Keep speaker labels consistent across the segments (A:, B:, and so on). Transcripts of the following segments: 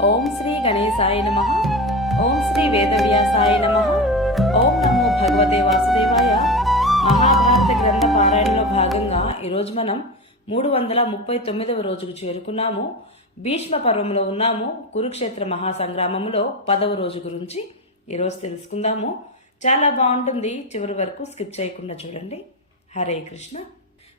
A: ఓం శ్రీ గణేశాయ నమ. ఓం శ్రీ వేదవ్యాసాయ నమ. ఓం నమో భగవతే వాసుదేవాయ. మహాభారత గ్రంథ పారాయణలో భాగంగా ఈరోజు మనం మూడు వందల ముప్పై తొమ్మిదవ రోజుకు చేరుకున్నాము. భీష్మ పర్వంలో ఉన్నాము. కురుక్షేత్ర మహాసంగ్రామంలో పదవ రోజు గురించి ఈరోజు తెలుసుకుందాము. చాలా బాగుంటుంది. చివరి వరకు స్కిప్ చేయకుండా చూడండి. హరే కృష్ణ.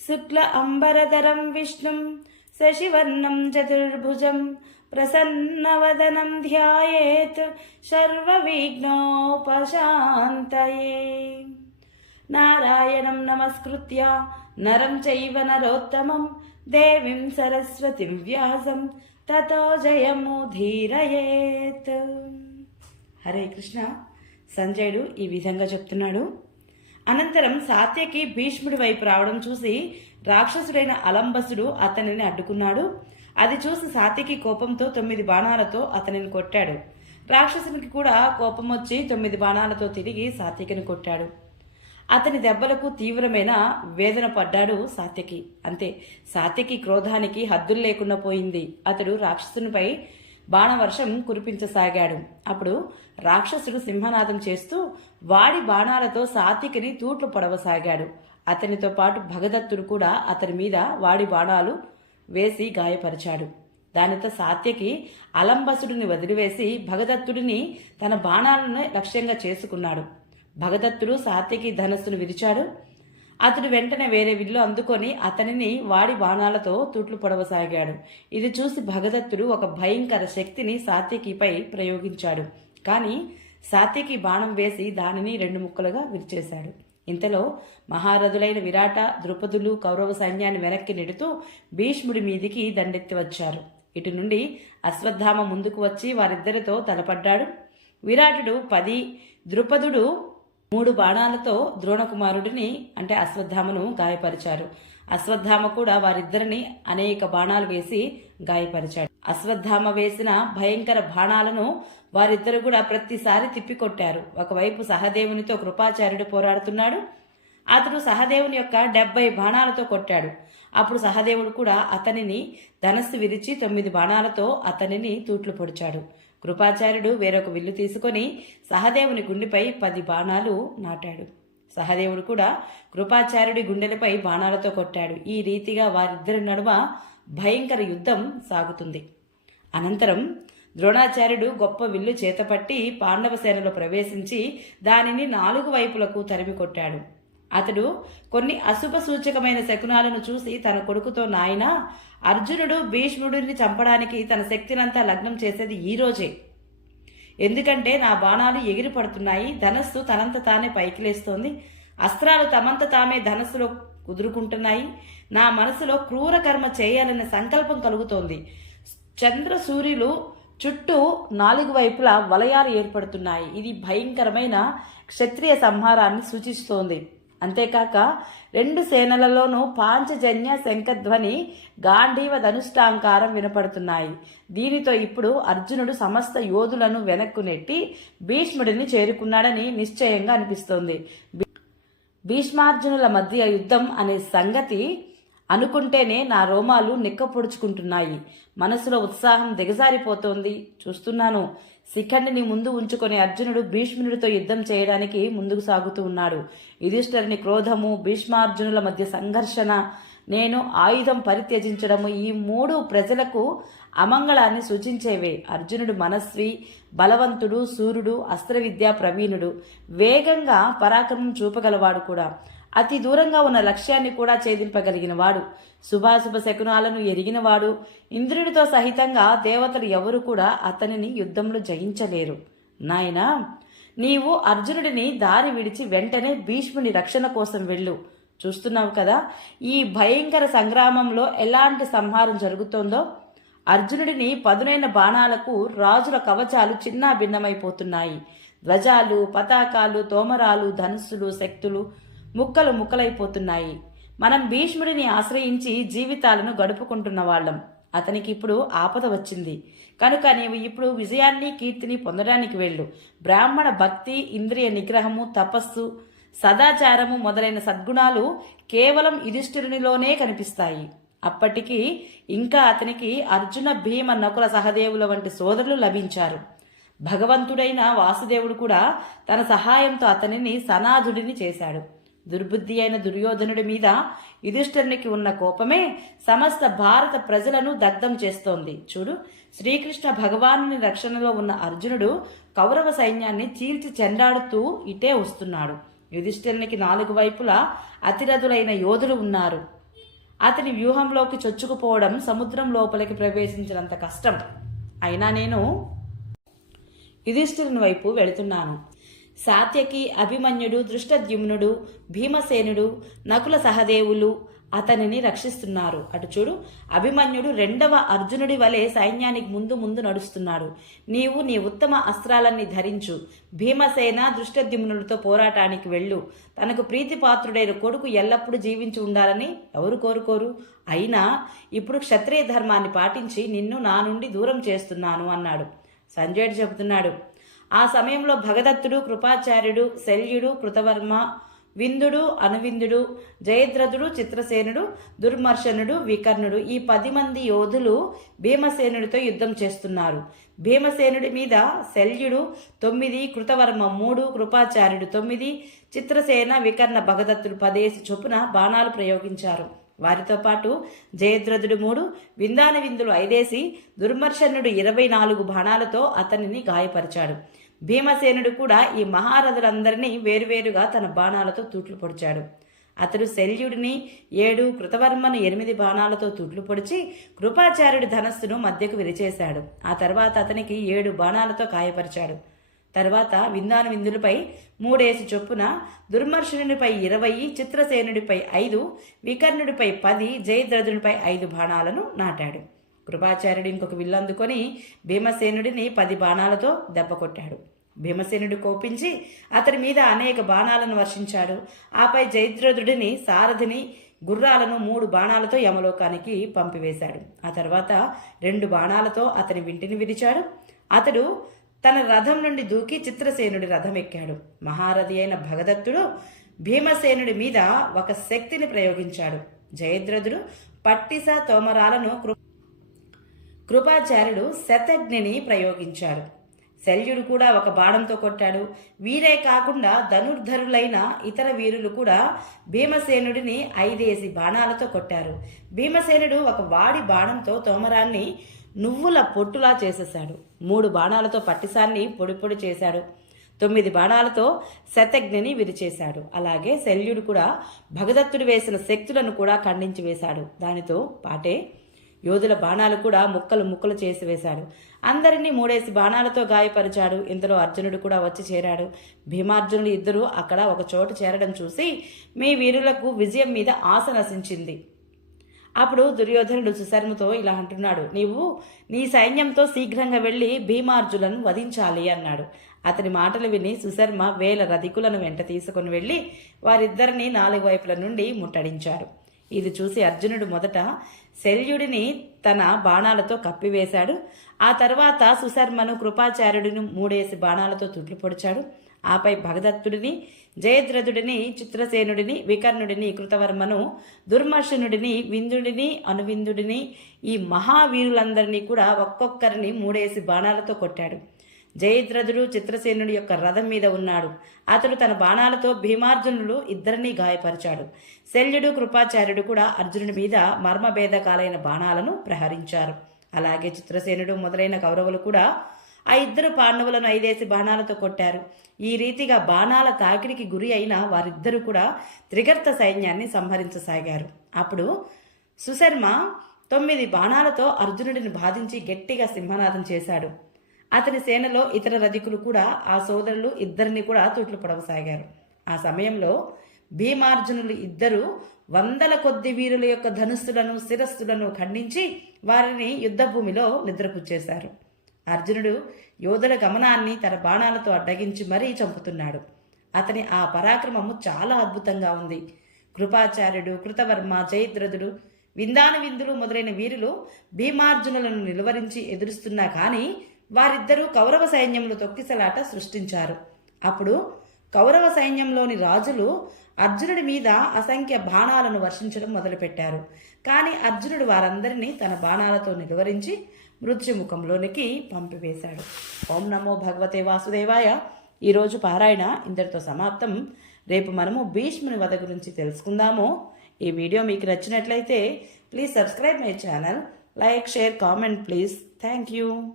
A: శుక్ల అంబరధరం విష్ణుం శశివర్ణం చతుర్భుజం ప్రసన్నవదనం ధ్యాయేత్ సర్వవిఘ్నోపశాంతయే నారాయణం నమస్కృత్య నరం చైవ నరోత్తమం దేవీం సరస్వతిం వ్యాసం తతో జయముధీరయేత్ హరే కృష్ణ సంజయుడు ఈ విధంగా చెప్తున్నాడు. అనంతరం సాత్యకి భీష్ముడి వైపు రావడం చూసి రాక్షసుడైన అలంబసుడు అతనిని అడ్డుకున్నాడు. అది చూసి సాతికి కోపంతో తొమ్మిది బాణాలతో అతనిని కొట్టాడు. రాక్షసునికి కూడా కోపం వచ్చి తొమ్మిది బాణాలతో తిరిగి సాత్యకిని కొట్టాడు. అతని దెబ్బలకు తీవ్రమైన వేదన పడ్డాడు సాత్యకి అంతే సాత్యకి క్రోధానికి హద్దులు లేకుండా పోయింది. అతడు రాక్షసునిపై బాణవర్షం కురిపించసాగాడు. అప్పుడు రాక్షసుడు సింహనాదం చేస్తూ వాడి బాణాలతో సాత్యకిని తూట్లు పడవసాగాడు. అతనితో పాటు భగదత్తుడు కూడా అతని మీద వాడి బాణాలు వేసి గాయపరిచాడు. దానితో సాత్యకి అలంబసుడిని వదిలివేసి భగదత్తుడిని తన బాణాలను లక్ష్యంగా చేసుకున్నాడు. భగదత్తుడు సాత్యకి ధనస్సును విరిచాడు అతడు వెంటనే వేరే విల్లు అందుకొని అతనిని వాడి బాణాలతో తుట్లు పొడవసాగాడు. ఇది చూసి భగదత్తుడు ఒక భయంకర శక్తిని సాత్యకిపై ప్రయోగించాడు. కానీ సాత్యకి బాణం వేసి దానిని రెండు ముక్కలుగా విరిచేశాడు. ఇంతలో మహారథులైన విరాట ద్రుపదులు కౌరవ సైన్యాన్ని వెనక్కి నెడుతూ భీష్ముడి మీదికి దండెత్తి వచ్చారు. ఇటు నుండి అశ్వత్థామ ముందుకు వచ్చి వారిద్దరితో తలపడ్డాడు. విరాటుడు పది ద్రుపదుడు మూడు బాణాలతో ద్రోణకుమారుడిని అంటే అశ్వత్థామను గాయపరిచారు. అశ్వత్థామ కూడా వారిద్దరిని అనేక బాణాలు వేసి గాయపరిచాడు. అశ్వత్థామ వేసిన భయంకర బాణాలను వారిద్దరు కూడా ప్రతిసారి తిప్పికొట్టారు. ఒకవైపు సహదేవునితో కృపాచార్యుడు పోరాడుతున్నాడు. అతడు సహదేవుని యొక్క డెబ్బై బాణాలతో కొట్టాడు. అప్పుడు సహదేవుడు కూడా అతనిని ధనస్సు విరిచి తొమ్మిది బాణాలతో అతనిని తూట్లు పొడిచాడు. కృపాచార్యుడు వేరొక విల్లు తీసుకొని సహదేవుని గుండెపై పది బాణాలు నాటాడు. సహదేవుడు కూడా కృపాచార్యుడి గుండెలపై బాణాలతో కొట్టాడు. ఈ రీతిగా వారిద్దరి నడుమ భయంకర యుద్ధం సాగుతుంది. అనంతరం ద్రోణాచార్యుడు గొప్ప విల్లు చేతపట్టి పాండవ సేనలో ప్రవేశించి దానిని నాలుగు వైపులకు తరిమి కొట్టాడు. అతడు కొన్ని అశుభ సూచకమైన శకునాలను చూసి తన కొడుకుతో నాయన అర్జునుడు భీష్ముడిని చంపడానికి తన శక్తినంతా లగ్నం చేసేది ఈ రోజే. ఎందుకంటే నా బాణాలు ఎగిరి పడుతున్నాయి ధనస్సు తనంత తానే పైకి లేస్తోంది. అస్త్రాలు తమంత తామే ధనస్సులో కుదురుకుంటున్నాయి. నా మనసులో క్రూర కర్మ చేయాలనే సంకల్పం కలుగుతోంది. చంద్ర సూర్యులు చుట్టూ నాలుగు వైపులా వలయాలు ఏర్పడుతున్నాయి. ఇది భయంకరమైన క్షత్రియ సంహారాన్ని సూచిస్తోంది. అంతేకాక రెండు సేనలలోనూ పాంచజన్య శంఖధ్వని గాంధీవ ధనుష్టాంకారం వినపడుతున్నాయి. దీనితో ఇప్పుడు అర్జునుడు సమస్త యోధులను వెనక్కు నెట్టి భీష్ముడిని చేరుకున్నాడని నిశ్చయంగా అనిపిస్తోంది. భీష్మార్జునుల మధ్య యుద్ధం అనే సంగతి అనుకుంటేనే నా రోమాలు నిక్కపొడుచుకుంటున్నాయి. మనసులో ఉత్సాహం దిగజారిపోతోంది. చూస్తున్నాను. శిఖండిని ముందు ఉంచుకొని అర్జునుడు భీష్మునిడితో యుద్ధం చేయడానికి ముందుకు సాగుతూ ఉన్నాడు. యుధిష్ఠరుని క్రోధము భీష్మార్జునుల మధ్య సంఘర్షణ నేను ఆయుధం పరిత్యజించడము ఈ మూడు ప్రజలకు అమంగళాన్ని సూచించేవే. అర్జునుడు మనస్వి బలవంతుడు సూర్యుడు అస్త్రవిద్యా ప్రవీణుడు. వేగంగా పరాక్రమం చూపగలవాడు కూడా. అతి దూరంగా ఉన్న లక్ష్యాన్ని కూడా ఛేదింపగలిగినవాడు శుభాశుభ శకునాలను ఎరిగినవాడు ఇంద్రుడితో సహితంగా దేవతలు ఎవరు కూడా అతనిని యుద్ధంలో జయించలేరు. నాయనా నీవు అర్జునుడిని దారి విడిచి వెంటనే భీష్ముని రక్షణ కోసం వెళ్ళు. చూస్తున్నావు కదా ఈ భయంకర సంగ్రామంలో ఎలాంటి సంహారం జరుగుతోందో? అర్జునుడిని పదునైన బాణాలకు రాజుల కవచాలు చిన్నా భిన్నమైపోతున్నాయి ధ్వజాలు పతాకాలు తోమరాలు ధనుస్సులు శక్తులు ముక్కలు ముక్కలైపోతున్నాయి. మనం భీష్ముడిని ఆశ్రయించి జీవితాలను గడుపుకుంటున్న వాళ్ళం. అతనికి ఇప్పుడు ఆపద వచ్చింది. కనుక నీవు ఇప్పుడు విజయాన్ని కీర్తిని పొందడానికి వెళ్ళు. బ్రాహ్మణ భక్తి ఇంద్రియ నిగ్రహము తపస్సు సదాచారము మొదలైన సద్గుణాలు కేవలం యుధిష్ఠిరునిలోనే కనిపిస్తాయి. అప్పటికి ఇంకా అతనికి అర్జున భీమ నకుల సహదేవుల వంటి సోదరులు లభించారు. భగవంతుడైన వాసుదేవుడు కూడా తన సహాయంతో అతనిని సనాథుడిని చేశాడు. దుర్బుద్ధి అయిన దుర్యోధనుడి మీద యుధిష్ఠరునికి ఉన్న కోపమే సమస్త భారత ప్రజలను దగ్ధం చేస్తోంది. చూడు శ్రీకృష్ణ భగవానుని రక్షణలో ఉన్న అర్జునుడు కౌరవ సైన్యాన్ని చీల్చి చెండాడుతూ ఇటే వస్తున్నాడు. యుధిష్ఠిరునికి నాలుగు వైపులా అతిరథులైన యోధులు ఉన్నారు. అతని వ్యూహంలోకి చొచ్చుకుపోవడం సముద్రం లోపలికి ప్రవేశించినంత కష్టం. అయినా నేను యుధిష్ఠిరుని వైపు వెళుతున్నాను. సాత్యకి అభిమన్యుడు దృష్టద్యుమ్నుడు భీమసేనుడు నకుల సహదేవులు అతనిని రక్షిస్తున్నారు. అటు చూడు అభిమన్యుడు రెండవ అర్జునుడి వలె సైన్యానికి ముందు ముందు నడుస్తున్నాడు. నీవు నీ ఉత్తమ అస్త్రాలన్నీ ధరించు. భీమసేన దృష్టద్యుమ్నుడితో పోరాటానికి వెళ్ళు. తనకు ప్రీతిపాత్రుడైన కొడుకు ఎల్లప్పుడూ జీవించి ఉండాలని ఎవరు కోరుకోరు? అయినా ఇప్పుడు క్షత్రియ ధర్మాన్ని పాటించి నిన్ను నా నుండి దూరం చేస్తున్నాను అన్నాడు. సంజయుడు చెబుతున్నాడు ఆ సమయంలో భగదత్తుడు కృపాచార్యుడు శల్యుడు కృతవర్మ విందుడు అనువిందుడు జయద్రథుడు చిత్రసేనుడు దుర్మర్శనుడు వికర్ణుడు ఈ పది మంది యోధులు భీమసేనుడితో యుద్ధం చేస్తున్నారు. భీమసేనుడి మీద శల్యుడు తొమ్మిది కృతవర్మ మూడు కృపాచార్యుడు తొమ్మిది చిత్రసేన వికర్ణ భగదత్తుడు పదేసి చొప్పున బాణాలు ప్రయోగించారు. వారితో పాటు జయద్రథుడు మూడు విందాన విందులు ఐదేసి దుర్మర్శనుడు ఇరవై నాలుగు బాణాలతో అతనిని గాయపరిచాడు. భీమసేనుడు కూడా ఈ మహారథులందరినీ వేరువేరుగా తన బాణాలతో తూట్లు పొడిచాడు. అతడు శల్యుడిని ఏడు కృతవర్మను ఎనిమిది బాణాలతో తూట్లు పొడిచి కృపాచార్యుడి ధనస్సును మధ్యకు విరిచేశాడు. ఆ తర్వాత అతనికి ఏడు బాణాలతో గాయపరిచాడు తర్వాత విందాను విందులపై మూడేసి చొప్పున దుర్మర్షునిపై ఇరవై చిత్రసేనుడిపై ఐదు వికర్ణుడిపై పది జయద్రథునిపై ఐదు బాణాలను నాటాడు. కృపాచార్యుడు ఇంకొక విల్లు అందుకొని భీమసేనుడిని పది బాణాలతో దెబ్బ కొట్టాడు. భీమసేనుడు కోపించి అతని మీద అనేక బాణాలను వర్షించాడు. ఆపై జయద్రథుడిని సారథిని గుర్రాలను మూడు బాణాలతో యమలోకానికి పంపివేశాడు. ఆ తర్వాత రెండు బాణాలతో అతని వింటిని విరిచాడు అతడు తన రథం నుండి దూకి చిత్రసేనుడి రథం ఎక్కాడు. మహారథి అయిన భగదత్తుడు భీమసేనుడి మీద ఒక శక్తిని ప్రయోగించాడు. జయద్రథుడు పట్టిస తోమరాలను కృ కృపాచార్యుడు శతజ్ఞని ప్రయోగించాడు. శల్యుడు కూడా ఒక బాణంతో కొట్టాడు. వీరే కాకుండా ధనుర్ధరులైన ఇతర వీరులు కూడా భీమసేనుడిని ఐదేసి బాణాలతో కొట్టారు. భీమసేనుడు ఒక వాడి బాణంతో తోమరాన్ని నువ్వుల పొట్టులా చేసేశాడు. మూడు బాణాలతో పట్టిసాన్ని పొడి పొడి చేశాడు. తొమ్మిది బాణాలతో శతజ్ఞని విరిచేశాడు. అలాగే శల్యుడు కూడా భగదత్తుడు వేసిన శక్తులను కూడా ఖండించి వేశాడు. దానితో పాటే యోధుల బాణాలు కూడా ముక్కలు ముక్కలు చేసి వేశాడు. అందరినీ మూడేసి బాణాలతో గాయపరిచాడు. ఇంతలో అర్జునుడు కూడా వచ్చి చేరాడు. భీమార్జునులు ఇద్దరూ అక్కడ ఒక చోట చేరడం చూసి మీ వీరులకు విజయం మీద ఆశ నశించింది. అప్పుడు దుర్యోధనుడు సుశర్మతో ఇలా అంటున్నాడు. నీవు నీ సైన్యంతో శీఘ్రంగా వెళ్ళి భీమార్జులను వధించాలి అన్నాడు. అతని మాటలు విని సుశర్మ వేల రధికులను వెంట తీసుకుని వెళ్ళి వారిద్దరిని నాలుగు వైపుల నుండి ముట్టడించారు. ఇది చూసి అర్జునుడు మొదట శల్యుడిని తన బాణాలతో కప్పివేశాడు. ఆ తర్వాత సుశర్మను కృపాచార్యుడిని మూడేసి బాణాలతో తుట్లు పొడిచాడు. ఆపై భగదత్తుడిని జయద్రథుడిని చిత్రసేనుడిని వికర్ణుడిని కృతవర్మను దుర్మర్షనుడిని విందుడిని అనువిందుడిని ఈ మహావీరులందరినీ కూడా ఒక్కొక్కరిని మూడేసి బాణాలతో కొట్టాడు. జయద్రథుడు చిత్రసేనుడి యొక్క రథం మీద ఉన్నాడు. అతడు తన బాణాలతో భీమార్జునులు ఇద్దరినీ గాయపరిచాడు. శల్యుడు కృపాచార్యుడు కూడా అర్జునుడి మీద మర్మభేదకాలైన బాణాలను ప్రహరించారు. అలాగే చిత్రసేనుడు మొదలైన కౌరవులు కూడా ఆ ఇద్దరు పాండవులను ఐదేసి బాణాలతో కొట్టారు. ఈ రీతిగా బాణాల తాకిడికి గురి అయిన వారిద్దరూ కూడా త్రిగర్త సైన్యాన్ని సంహరించసాగారు. అప్పుడు సుశర్మ తొమ్మిది బాణాలతో అర్జునుడిని బాధించి గట్టిగా సింహనాదం చేశాడు. అతని సేనలో ఇతర రధికులు కూడా ఆ సోదరులు ఇద్దరిని కూడా తూట్లు పొడవసాగారు. ఆ సమయంలో భీమార్జునులు ఇద్దరు వందల కొద్ది వీరుల యొక్క ధనుస్సులను శిరస్సులను ఖండించి వారిని యుద్ధభూమిలో నిద్రపుచ్చేశారు. అర్జునుడు యోధుల గమనాన్ని తన బాణాలతో అడ్డగించి మరీ చంపుతున్నాడు. అతని ఆ పరాక్రమము చాలా అద్భుతంగా ఉంది. కృపాచార్యుడు కృతవర్మ జయద్రథుడు విందాను విందులు మొదలైన వీరులు భీమార్జునులను నిలువరించి ఎదురుస్తున్నా కానీ వారిద్దరూ కౌరవ సైన్యంలో తొక్కిసలాట సృష్టించారు. అప్పుడు కౌరవ సైన్యంలోని రాజులు అర్జునుడి మీద అసంఖ్య బాణాలను వర్షించడం మొదలుపెట్టారు. కానీ అర్జునుడు వారందరినీ తన బాణాలతో నిలువరించి మృత్యుముఖంలోనికి పంపివేశాడు. ఓం నమో భగవతే వాసుదేవాయ. ఈరోజు పారాయణ ఇంతటితో సమాప్తం. రేపు మనము భీష్ముని వధ గురించి తెలుసుకుందాము. ఈ వీడియో మీకు నచ్చినట్లయితే please subscribe my channel. Like share comment please. Thank you.